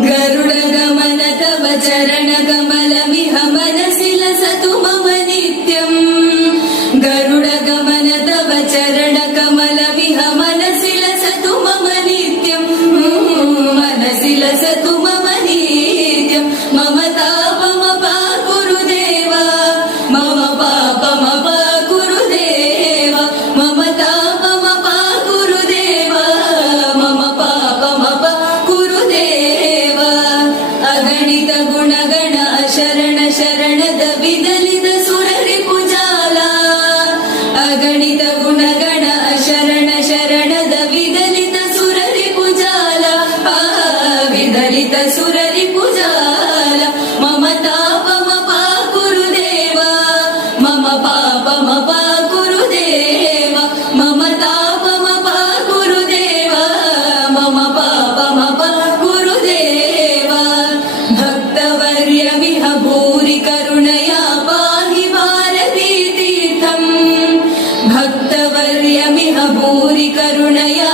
गरुडगमन तव चरणकमलमिह मनसि लसतु मम नित्यम् गरुडगमन तव चरणकमलमिह मनसि लसतु मम नित्यम् मनसि लसतु मम नित्यम् मम तापमपा गुरुदेव मम पापमपा गुरुदेव मम तापमपा गुरुदेव मम पापमपा गुरुदेव अगणित गुणगण शरण शरणद विदलित सुररिपुजाಲ अगणित गुणगण शरण शरणद विदलित सुररिपुजाಲ विदलित सुररिपुजाಲ मम तापमपा गुरुदेव मम पापमपा गुरुदेव मम तापमपा गुरुदेव मम पापमपा गुरुदेव भक्तवर्यमिह भूरि करुणया पाहि भारती तीर्थम् भक्तवर्यमिह भूरि करुणया